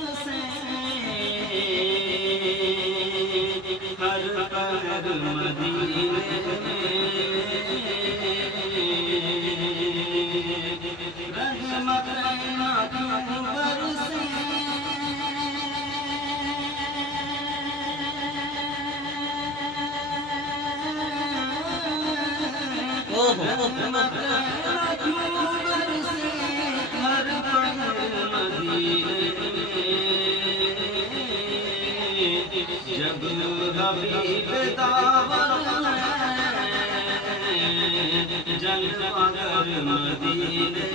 برسے ہر پہر مدینے رحمت کیوں برسے رحمت کیوں برسے ہر پہر مدینے جب حبیب داور جلوہ گر مدینے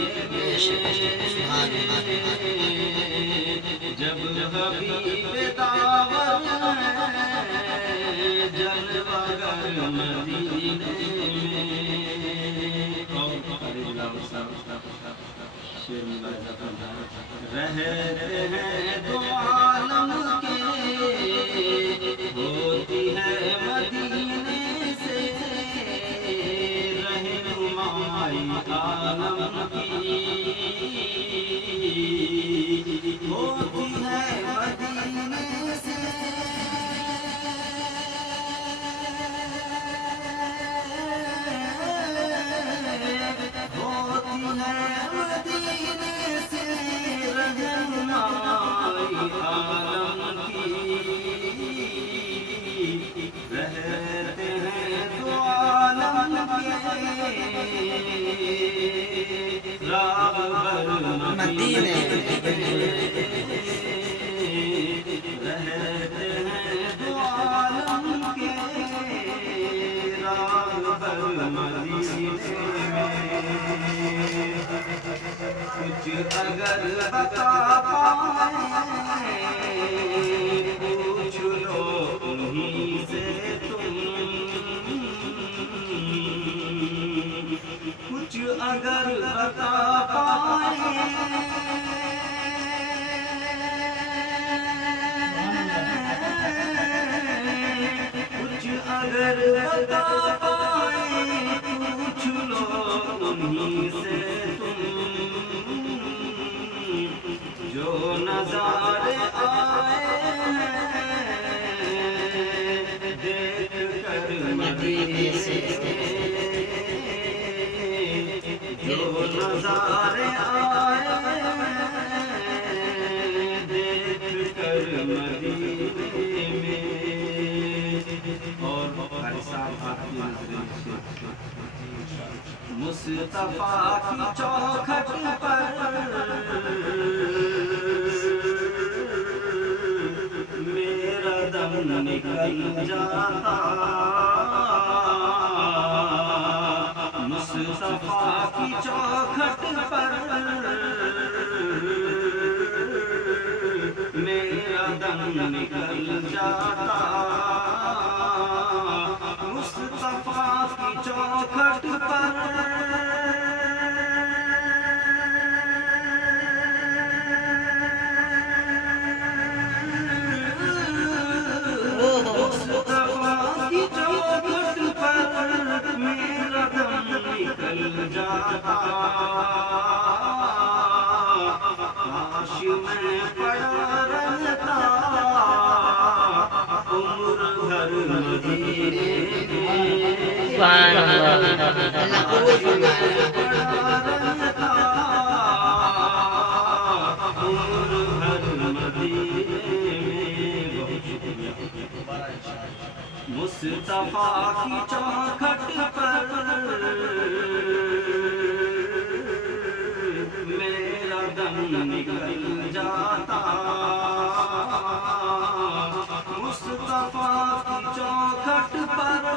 جب حبیب داور جلوہ گر مدینے رہتے ہیں دو عالم کے ہوتی ہے مدینے سے رہنمائی عالم کی ہوتی ہے مدینے سے ہوتی ہے مدینے سے رہنمائی عالم کی رہتے ہیں دو عالم کے راہبر مدینے رہتے ہیں دو عالم کے راہبر مدینے کچھ اگر بتا پائیں پوچھ لو انہیں سے تم کچھ اگر بتا پائیں کچھ اگر بتا پائیں پوچھ لو انہیں سے جو نظارے آئے دیکھ کر مدینے سے جو نظارے آئے دیکھ کر مدینے میں اور بھائی صاحب آپ کی نظریں سے مصطفیٰ کی چوکھٹ پر میرا دم نکل جاتا مصطفیٰ کی چوکھٹ پر میرا دم نکل جاتا مصطفیٰ کی چوکھٹ پر میرا دم نکل جاتا کاش میں پڑا رہتا عمر بھر مدینے سبحان اللہ کاش میں پڑا رہتا عمر بھر مدینے میں بہت شکریہ مصطفیٰ کی چوکھٹ پر میرا دم نکل جاتا مصطفیٰ کی چوکھٹ پر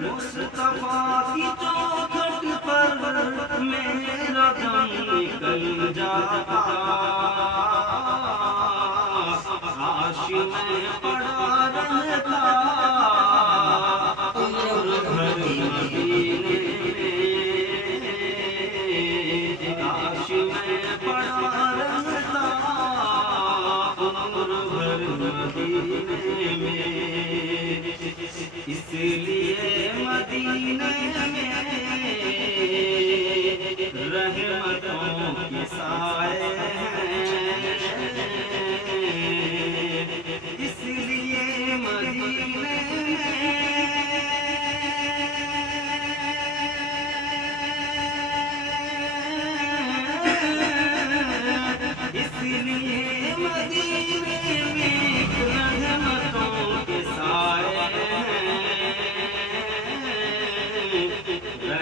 مصطفیٰ کی چوکھٹ پر میرا دم نکل جاتا کاش میں پڑا رہتا عمر بھر مدینے کاش میں پڑا رہتا عمر بھر مدینے میں اس لیے مدینے میں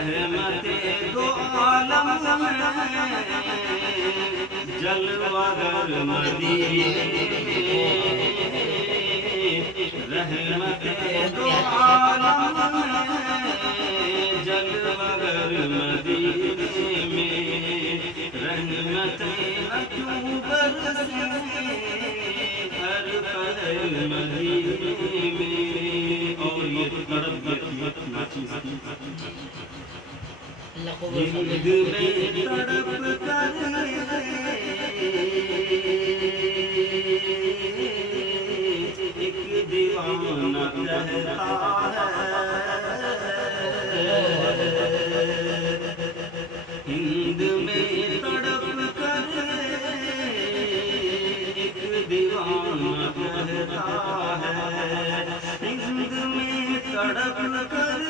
رحمت دو عالم جلوہ گر مدینے رحمت دو عالم جلوہ گر مدینے میں رحمت نہ کیوں برسے ہر پہر مدینے میں اور یہ طرف دیکھنا چیز ہند میں تڑپ کر ایک دیوانہ کہتا ہے ہند میں تڑپ کر ایک دیوانہ کہتا ہے ہند میں تڑپ کر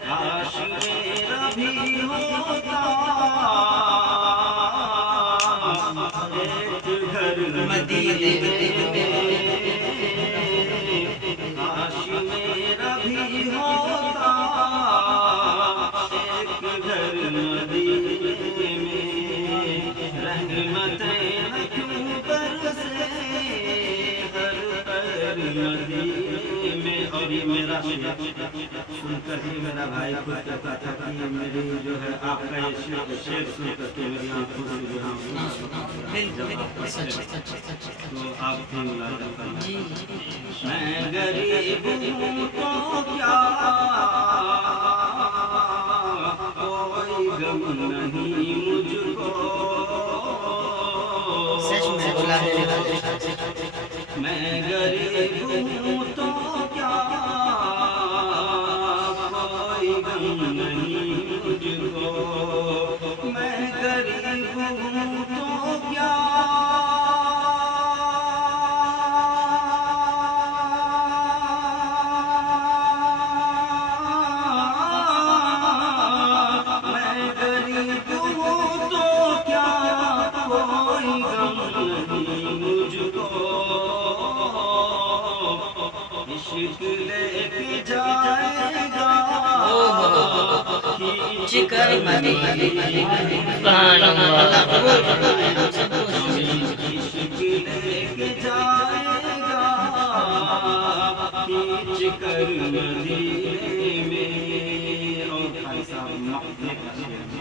کاش میرا بھی ہوتا ایک گھر مدینے کاش میرا بھی ہوتا ایک گھر مدینے میں رحمتیں نہ کیوں برسے ہر پہر مدینے میں اور یہ میرا سن کر ہی میرا بھائی خود کہتا تھا کہ میری جو ہے آپ کا یہ شعر سن کر کے میری آنکھوں سے جو ہے جب آپ پڑھتے تو آپ بھی ملاحظہ کرنا میں غریب ہوں تو کیا کوئی غم نہیں مجھ کو میں غریب ہوں تو کیا کوئی غم نہیں مجھ کو میں غریب ہوں تو کیا میں غریب ہوں تو کیا کوئی غم نہیں مجھ کو عشق لے کے جائے گا کھینچ کر مدینے سبحان اللہ عشق لے کے جائے گا کھینچ کر مدینے میں اور بھائی صاحب مقدے کا شعر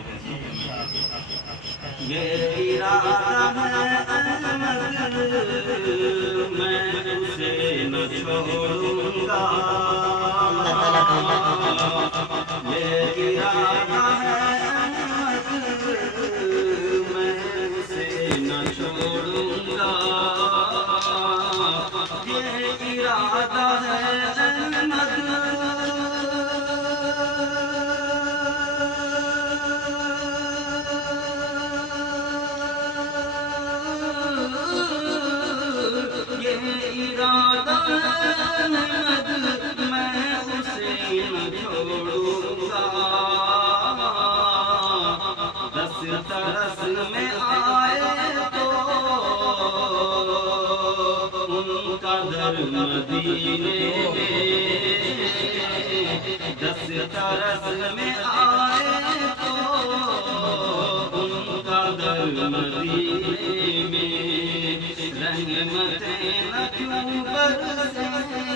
یہ ارادہ ہے احمد میں اسے نہ چھوڑوں گا یہ ارادہ ہے احمد میں اسے نہ چھوڑوں گا یہ ارادہ ہے احمد ارادہ احمد میں اسے نہ چھوڑوں گا دس طرس میں آئے تو ان کا در مدینے میں دس طرس میں آئے تو ان کا در مدینے میں رحمتیں نہ کیوں برسے